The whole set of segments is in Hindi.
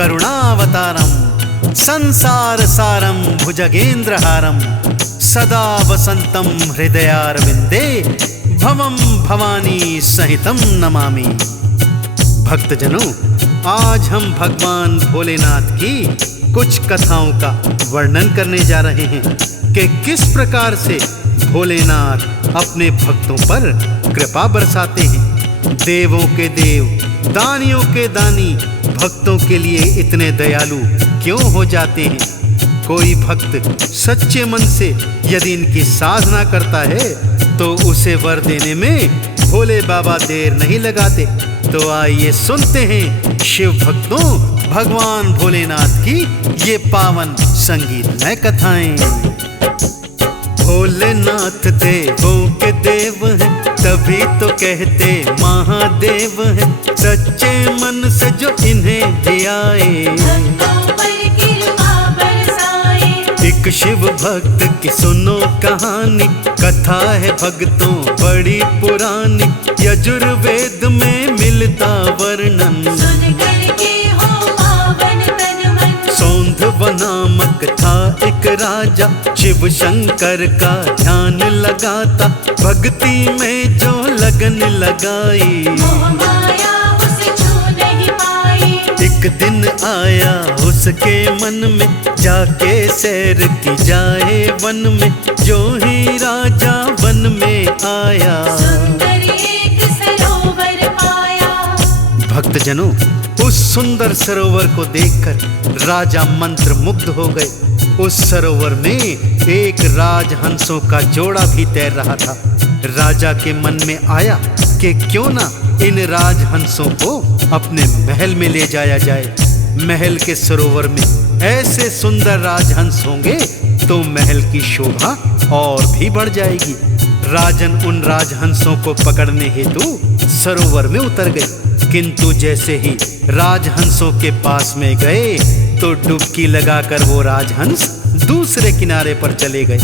करुणावतारम संसार सारम भुजगेंद्रहारम सदा वसंतम हृदयारविंदे भवम भवानी सहितम नमामि। भक्तजनों, आज हम भगवान भोलेनाथ की कुछ कथाओं का वर्णन करने जा रहे हैं कि किस प्रकार से भोलेनाथ अपने भक्तों पर कृपा बरसाते हैं। देवों के देव, दानियों के दानी भक्तों के लिए इतने दयालु क्यों हो जाते हैं? कोई भक्त सच्चे मन से यदि इनकी साधना करता है तो उसे वर देने में भोले बाबा देर नहीं लगाते। तो आइए सुनते हैं शिव भक्तों भगवान भोलेनाथ की ये पावन संगीतमय कथाएं। भोलेनाथ देवों के देव हैं, तभी तो कहते महादेव हैं। सच्चे मन से जो इन्हें ध्याए, एक शिव भक्त की सुनो कहानी। कथा है भक्तों बड़ी पुरानी, यजुर्वेद में मिलता वर्णन। सौंधव नामक था एक राजा, शिव शंकर का ध्यान लगाता। भक्ति में जो लगन लगाई, एक दिन आया उसके मन में, जाके सैर की जाए वन में। जो ही राजा वन में आया, एक सरोवर पाया। भक्तजनों, उस सुंदर सरोवर को देखकर राजा मंत्र मुग्ध हो गए। उस सरोवर में एक राजहंसों का जोड़ा भी तैर रहा था। राजा के मन में आया कि क्यों ना इन राजहंसों को अपने महल में ले जाया जाए। महल के सरोवर में ऐसे सुंदर राजहंस होंगे तो महल की शोभा और भी बढ़ जाएगी। राजन उन राजहंसों को पकड़ने हेतु सरोवर में उतर गए, किंतु जैसे ही राजहंसों के पास में गए तो डुबकी लगाकर वो राजहंस दूसरे किनारे पर चले गए।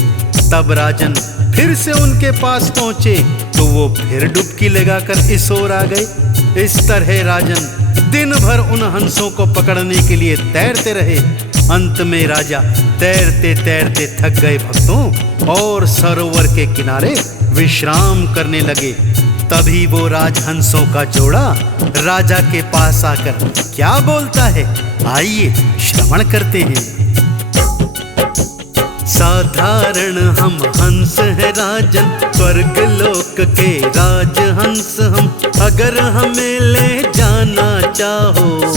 तब राजन फिर से उनके पास पहुंचे तो वो फिर डुबकी लगाकर इस ओर आ गए। इस तरह राजन दिन भर उन हंसों को पकड़ने के लिए तैरते रहे। अंत में राजा तैरते तैरते थक गए भक्तों, और सरोवर के किनारे विश्राम करने लगे। तभी वो राजहंसों का जोड़ा राजा के पास आकर क्या बोलता है, आइए श्रवण करते हैं। साधारण हम हंस है राजन, स्वर्ग लोक के राजहंस हम। अगर हमें ले जाना चाहो,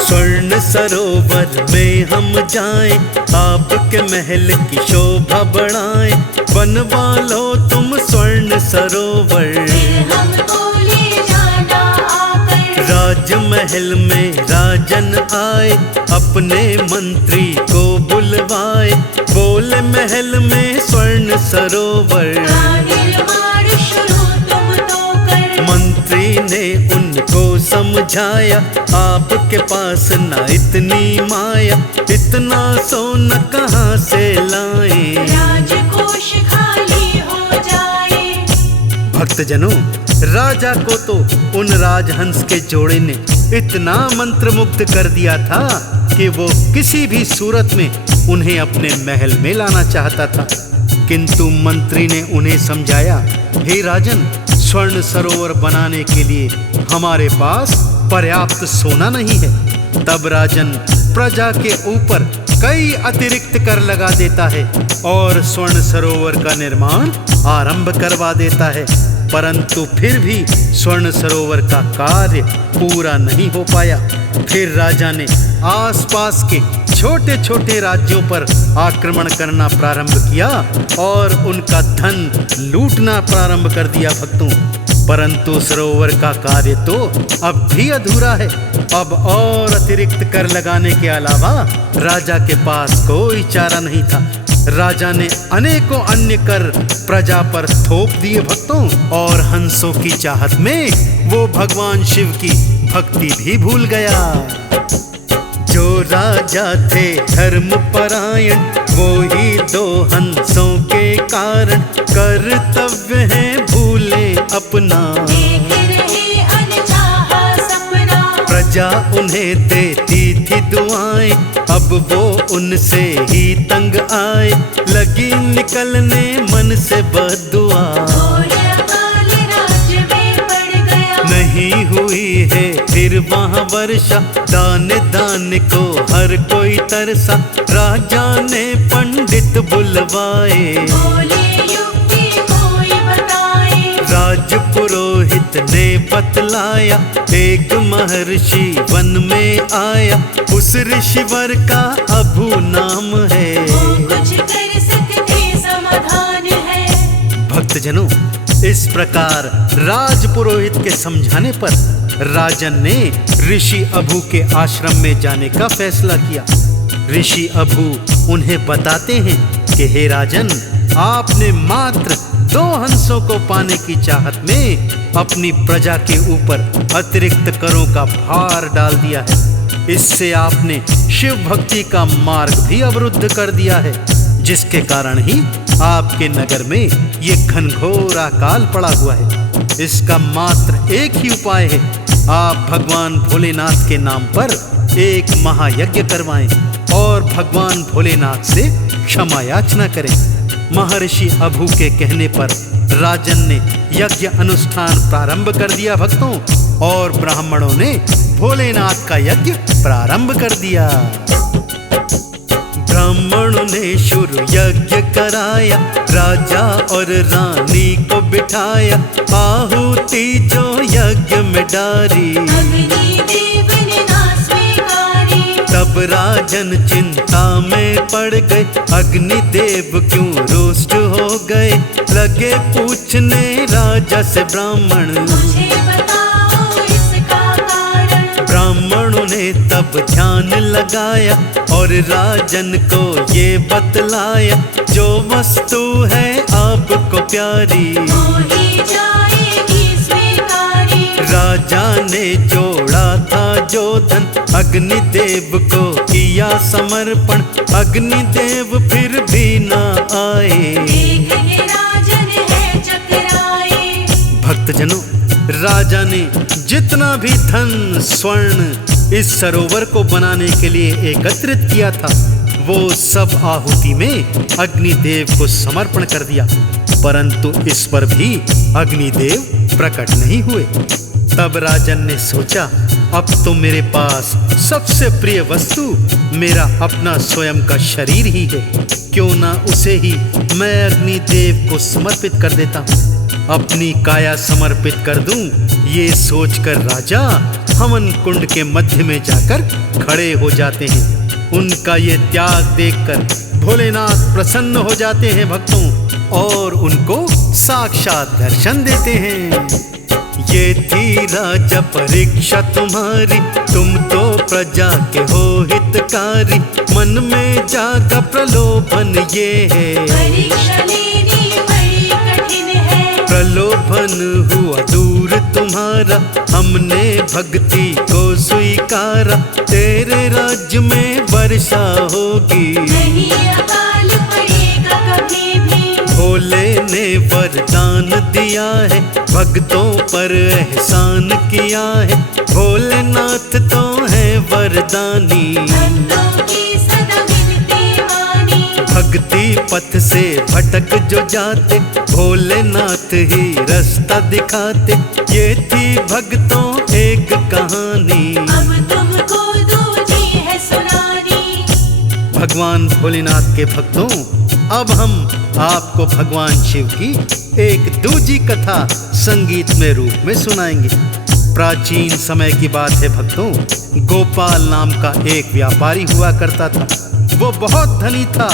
स्वर्ण सरोवर में हम जाएं। आपके महल की शोभा बढ़ाएं, बनवा लो तुम स्वर्ण सरोवर। राजमहल में राजन आए, अपने मंत्री को बुलवाए। बोले महल में स्वर्ण सरोवर, मंत्री ने उनको समझाया। आपके पास ना इतनी माया, इतना सोना कहाँ से लाएं, राजकोष खाली हो जाए। भक्तजनों, राजा को तो उन राजहंस के जोड़े ने इतना मंत्रमुग्ध कर दिया था कि वो किसी भी सूरत में उन्हें अपने महल में लाना चाहता था। किंतु मंत्री ने उन्हें समझाया, हे राजन, स्वर्ण सरोवर बनाने के लिए हमारे पास पर्याप्त सोना नहीं है। तब राजन प्रजा के ऊपर कई अतिरिक्त कर लगा देता है और स्वर्ण सरोवर का निर्माण आरंभ करवा देता है, परंतु फिर भी स्वर्ण सरोवर का कार्य पूरा नहीं हो पाया। फिर राजा ने आसपास के छोटे छोटे राज्यों पर आक्रमण करना प्रारंभ किया और उनका धन लूटना प्रारंभ कर दिया भक्तों। परंतु सरोवर का कार्य तो अब भी अधूरा है। अब और अतिरिक्त कर लगाने के अलावा राजा के पास कोई चारा नहीं था। राजा ने अनेकों अन्य कर प्रजा पर थोप दिए भक्तों, और हंसों की चाहत में वो भगवान शिव की भक्ति भी भूल गया। जो राजा थे धर्मपरायण, वो ही दो हंसों के कारण कर्तव्य है भूले अपना। प्रजा उन्हें देती थी दुआएं, अब वो उनसे ही तंग आए, लगी निकलने मन से बद्दुआ। नहीं हुई है फिर वहाँ वर्षा, दाने दाने को हर कोई तरसा, राजा ने पंडित बुलवाए, राज पुरोहित ने बतलाया, एक महर्षि वन में आया, उस ऋषिवर का अभू नाम है, वो कुछ कर सकते समाधान है। भक्तजनों, इस प्रकार राज पुरोहित के समझाने पर राजन ने ऋषि अभू के आश्रम में जाने का फैसला किया। ऋषि अभू उन्हें बताते हैं कि हे राजन, आपने मात्र 2 हंसों को पाने की चाहत में अपनी प्रजा के ऊपर अतिरिक्त करों का भार डाल दिया है। इससे आपने शिव भक्ति का मार्ग भी अवरुद्ध कर दिया है, जिसके कारण ही आपके नगर में ये घनघोर अकाल पड़ा हुआ है। इसका मात्र एक ही उपाय है, आप भगवान भोलेनाथ के नाम पर एक महायज्ञ करवाएं और भगवान भोलेनाथ से क्षमा याचना करें। महर्षि अभू के कहने पर राजन ने यज्ञ अनुष्ठान प्रारंभ कर दिया भक्तों, और ब्राह्मणों ने भोलेनाथ का यज्ञ प्रारंभ कर दिया। ब्राह्मणों ने शुरू यज्ञ कराया, राजा और रानी को बिठाया, आहुति जो यज्ञ में डारी, अग्निदेव ने ना स्वीकारी। तब राजन चिंता में पड़ गए, अग्निदेव क्यों रुष्ट हो गए, लगे पूछने राजा से ब्राह्मण, मुझे बताओ इसका कारण। ब्राह्मणों ने तब ध्यान लगाया और राजन को ये बतलाया, जो वस्तु है आपको प्यारी, हो ही जाएगी स्वीकारी। राजा ने जोड़ा था जो धन, अग्निदेव को किया समर्पण, अग्निदेव फिर भी ना आए, देख के राजन है चकराए। भक्तजनों, राजा ने जितना भी धन स्वर्ण इस सरोवर को बनाने के लिए एकत्रित किया था, वो सब आहुति में अग्निदेव को समर्पण कर दिया, परंतु इस पर भी अग्निदेव प्रकट नहीं हुए। तब राजन ने सोचा, अब तो मेरे पास सबसे प्रिय वस्तु मेरा अपना स्वयं का शरीर ही है, क्यों ना उसे ही मैं अग्निदेव को समर्पित कर देता हूँ, अपनी काया समर्पित कर दूं। ये सोचकर राजा हवन कुंड के मध्य में जाकर खड़े हो जाते हैं। उनका ये त्याग देखकर भोलेनाथ प्रसन्न हो जाते हैं भक्तों, और उनको साक्षात दर्शन देते हैं। ये थी राजा परीक्षा तुम्हारी, तुम तो प्रजा के हो हितकारी, मन में जागा प्रलोभन ये है, परीक्षा लेनी बड़ी कठिन है। प्रलोभन हुआ दूर तुम्हारा, हमने भक्ति को स्वीकारा, तेरे राज्य में वर्षा होगी, नहीं अकाल पड़ेगा कभी भी। भोले ने वरदान दिया है, भक्तों पर एहसान किया है, भोलेनाथ तो है वरदानी, भक्तों की सदा विनती मानी। भक्ति पथ से भटक जो जाते, भोलेनाथ ही रास्ता दिखाते, ये थी भक्तों एक कहानी, अब तुमको दूजी है सुनानी। भगवान भोलेनाथ के भक्तों, अब हम आपको भगवान शिव की एक दूजी कथा संगीत में रूप में सुनाएंगे। प्राचीन समय की बात है भक्तों, गोपाल नाम का एक व्यापारी हुआ करता था। वो बहुत धनी था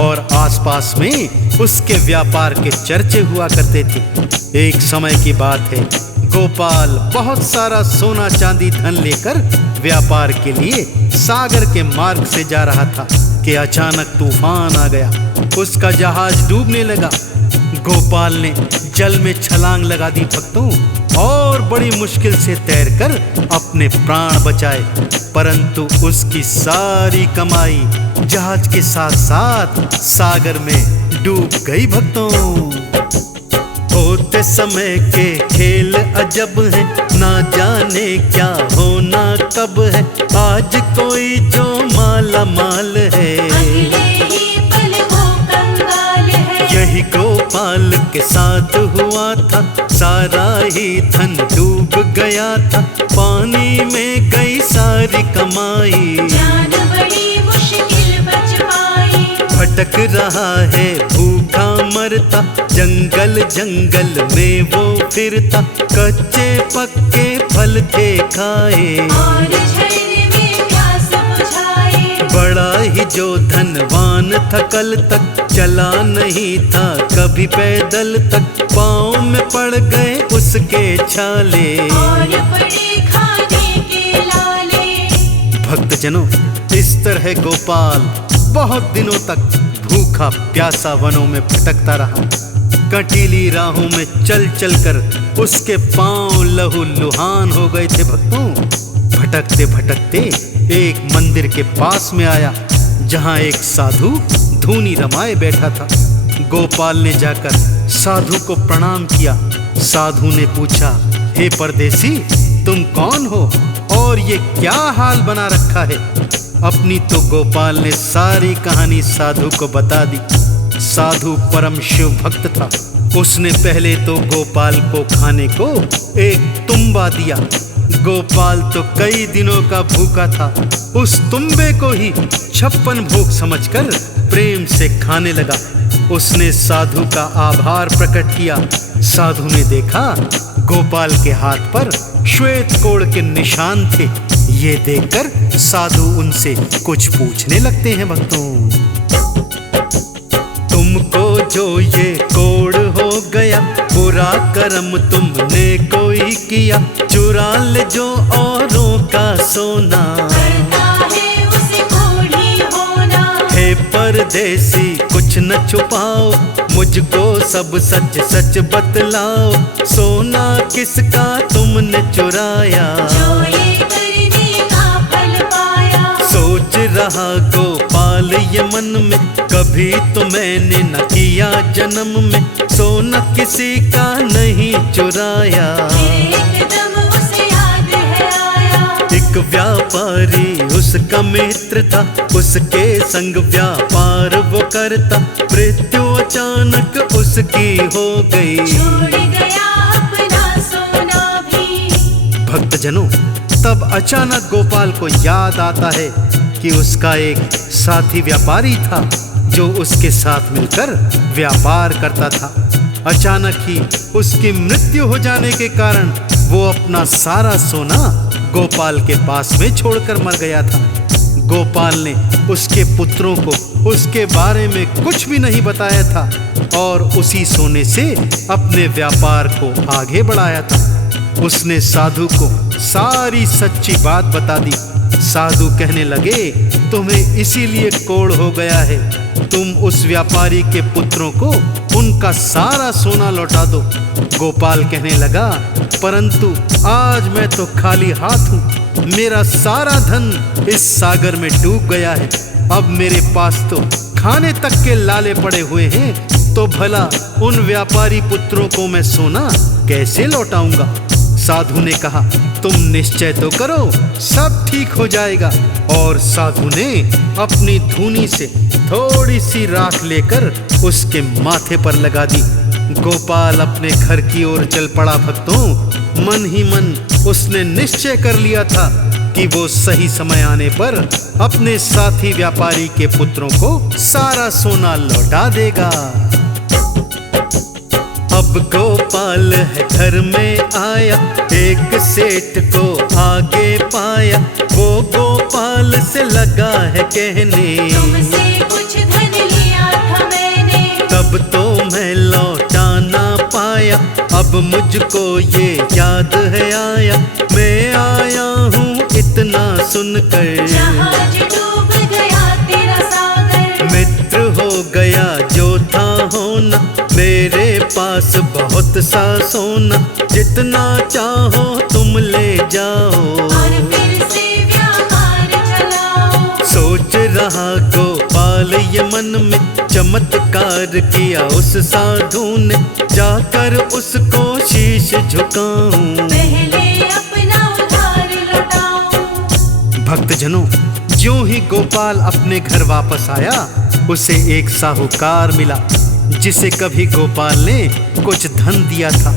और आसपास में उसके व्यापार के चर्चे हुआ करते थे। एक समय की बात है, गोपाल बहुत सारा सोना चांदी धन लेकर व्यापार के लिए सागर के मार्ग से जा रहा था कि अचानक तूफान आ गया, उसका जहाज डूबने लगा। गोपाल ने जल में छलांग लगा दी भक्तों, और बड़ी मुश्किल से तैरकर अपने प्राण बचाए, परंतु उसकी सारी कमाई जहाज के साथ साथ सागर में डूब गई भक्तों। होते समय के खेल अजब हैं, ना जाने क्या होना कब साथ हुआ था, सारा ही धन डूब गया था, पानी में गई सारी कमाई। जान बड़ी मुश्किल बच पाई। भटक रहा है भूखा मरता, जंगल जंगल में वो फिरता, कच्चे पक्के फल थे खाए और झरने में प्यास बुझाए। बड़ा ही जो धनवान था कल तक, चला नहीं था कभी पैदल तक, पाँव में पड़ गए उसके छाले और पड़े खाने के लाले। भक्तजनों, इस तरह गोपाल बहुत दिनों तक भूखा प्यासा वनों में भटकता रहा। कटीली राहों में चल चल कर उसके पांव लहू लुहान हो गए थे। भक्तों, भटकते भटकते एक मंदिर के पास में आया, जहां एक साधु धूनी रमाए बैठा था। गोपाल ने जाकर साधु को प्रणाम किया। साधु ने पूछा, हे परदेसी, तुम कौन हो और ये क्या हाल बना रखा है? अपनी तो गोपाल ने सारी कहानी साधु को बता दी। साधु परम शिव भक्त था। उसने पहले तो गोपाल को खाने को एक तुम्बा दिया। गोपाल तो कई दिनों का भूखा था। उस तुम्बे को ही 56 भोग समझकर प्रेम से खाने लगा। उसने साधु का आभार प्रकट किया। साधु ने देखा गोपाल के हाथ पर श्वेत कोड़ के निशान थे। ये देखकर साधु उनसे कुछ पूछने लगते हैं। भक्तों, तुमको जो ये कोड़ हो गया, बुरा कर्म तुमने कोई किया, चुरा ले जो औरों का सोना, करता है उसे कोढ़ी होना। हे परदेसी कुछ न छुपाओ, मुझको सब सच सच बतलाओ, सोना किसका तुमने चुराया, जो ये करने का फल पाया। सोच रहा गोपाल ये मन में, कभी तो मैंने न किया जन्म में, सोना किसी का नहीं चुराया। एकदम उसे याद है आया। एक व्यापारी उसका मित्र था, उसके संग व्यापार वो करता, मृत्यु अचानक उसकी हो गई, छोड़ गया अपना सोना भी। भक्तजनों, तब अचानक गोपाल को याद आता है कि उसका एक साथी व्यापारी था जो उसके साथ मिलकर व्यापार करता था। अचानक ही उसकी मृत्यु हो जाने के कारण वो अपना सारा सोना गोपाल के पास में छोड़कर मर गया था। गोपाल ने उसके पुत्रों को उसके बारे में कुछ भी नहीं बताया था और उसी सोने से अपने व्यापार को आगे बढ़ाया था। उसने साधु को सारी सच्ची बात बता दी। साधु कहने लगे, तुम्हें इसीलिए कोढ़ हो गया है, तुम उस व्यापारी के पुत्रों को उनका सारा सोना लौटा दो। गोपाल कहने लगा, परंतु आज मैं तो खाली हाथ हूँ, मेरा सारा धन इस सागर में डूब गया है, अब मेरे पास तो खाने तक के लाले पड़े हुए हैं, तो भला उन व्यापारी पुत्रों को मैं सोना कैसे लौटाऊंगा। साधु ने कहा, तुम निश्चय तो करो, सब ठीक हो जाएगा। और साधु ने अपनी धूनी से थोड़ी सी राख लेकर उसके माथे पर लगा दी। गोपाल अपने घर की ओर चल पड़ा। भक्तों, मन ही मन उसने निश्चय कर लिया था कि वो सही समय आने पर अपने साथी व्यापारी के पुत्रों को सारा सोना लौटा देगा। अब गोपाल है घर में आया, एक सेठ को आगे पाया, वो गोपाल से लगा है कहने, तुमसे कुछ धन लिया था मैंने, तब तो मैं लौटा ना पाया, अब मुझको ये याद है आया, मैं आया हूँ इतना सुनकर, जहाज डूब गया तेरा सागर, मित्र हो गया जो था होना, मेरे पास बहुत सा सोना, जितना चाहो तुम ले जाओ, और फिर से व्यापार चलाओ। सोच रहा गोपाल ये मन में, चमत्कार किया उस साधु ने, जाकर उसको शीश झुकाऊं, पहले अपना उधार लौटाऊं। भक्तजनों, ज्यों ही गोपाल अपने घर वापस आया, उसे एक साहूकार मिला जिसे कभी गोपाल ने कुछ धन दिया था।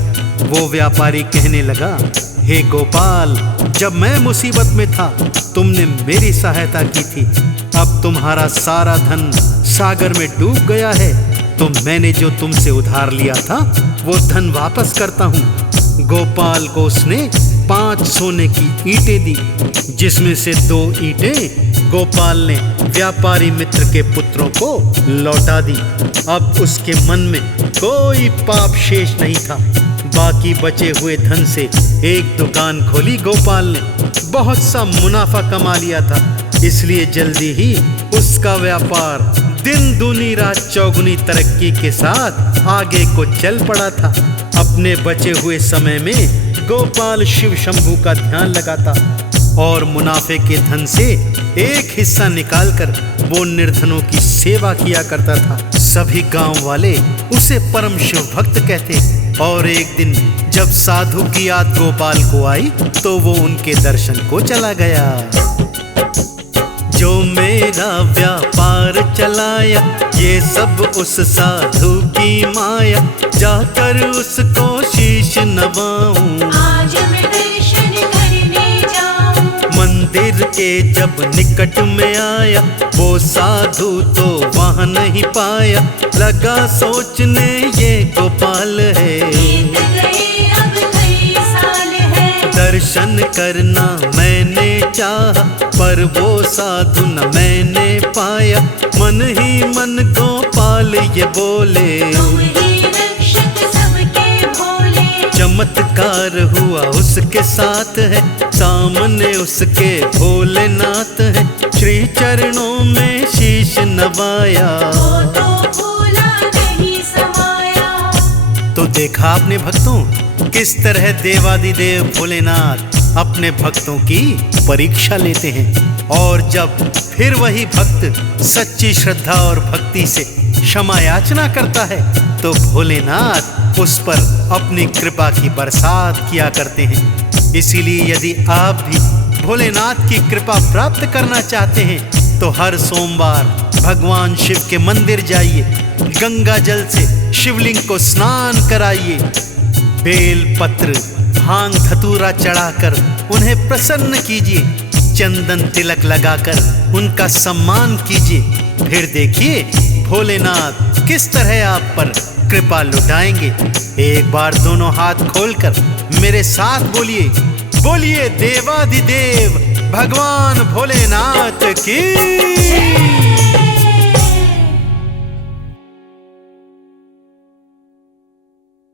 वो व्यापारी कहने लगा, हे गोपाल, जब मैं मुसीबत में था तुमने मेरी सहायता की थी। अब तुम्हारा सारा धन सागर में डूब गया है, तो मैंने जो तुमसे उधार लिया था वो धन वापस करता हूँ। गोपाल को उसने 5 सोने की ईंटें दी, जिसमें से 2 ईंटें गोपाल ने व्यापारी मित्र के पुत्रों को लौटा दी। अब उसके मन में कोई पाप शेष नहीं था। बाकी बचे हुए धन से एक दुकान खोली गोपाल ने। बहुत सा मुनाफा कमा लिया था, इसलिए जल्दी ही उसका व्यापार दिन दूनी रात चौगुनी तरक्की के साथ आगे को चल पड़ा था। अपने बचे हुए समय में गोपाल शिव शंभू का ध्यान लगाता और मुनाफे के धन से एक हिस्सा निकालकर वो निर्धनों की सेवा किया करता था। सभी गांव वाले उसे परम शिव भक्त कहते। और एक दिन जब साधु की याद गोपाल को आई तो वो उनके दर्शन को चला गया। जो मेरा व्यापार चलाया ये सब उस साधु की माया, जाकर उसको शीश नवाऊं, आज मैं दर्शन करने जाऊं। मंदिर के जब निकट में आया वो साधु तो वहां नहीं पाया। लगा सोचने ये गोपाल है, बीत गए अब कई साल है। दर्शन करना मैंने चाहा पर वो साधु न मैंने पाया। मन ही मन गोपाल ये बोले, तुम ही रक्षक सबके भोले। चमत्कार हुआ उसके साथ है, सामने उसके भोलेनाथ है। श्री चरणों में शीश नवाया, वो तो भूला नहीं समाया। तो देखा आपने भक्तों किस तरह देवादिदेव भोलेनाथ अपने भक्तों की परीक्षा लेते हैं। और जब फिर वही भक्त सच्ची श्रद्धा और भक्ति से क्षमा याचना करता है तो भोलेनाथ उस पर अपनी कृपा की बरसात किया करते हैं। इसीलिए यदि आप भी भोलेनाथ की कृपा प्राप्त करना चाहते हैं तो हर सोमवार भगवान शिव के मंदिर जाइए, गंगा जल से शिवलिंग को स्नान कराइए, बेल पत्र भांग धतूरा चढ़ाकर उन्हें प्रसन्न कीजिए, चंदन तिलक लगाकर उनका सम्मान कीजिए। फिर देखिए भोलेनाथ किस तरह आप पर कृपा लुटाएंगे। एक बार दोनों हाथ खोलकर मेरे साथ बोलिए, बोलिए देवाधिदेव भगवान भोलेनाथ की।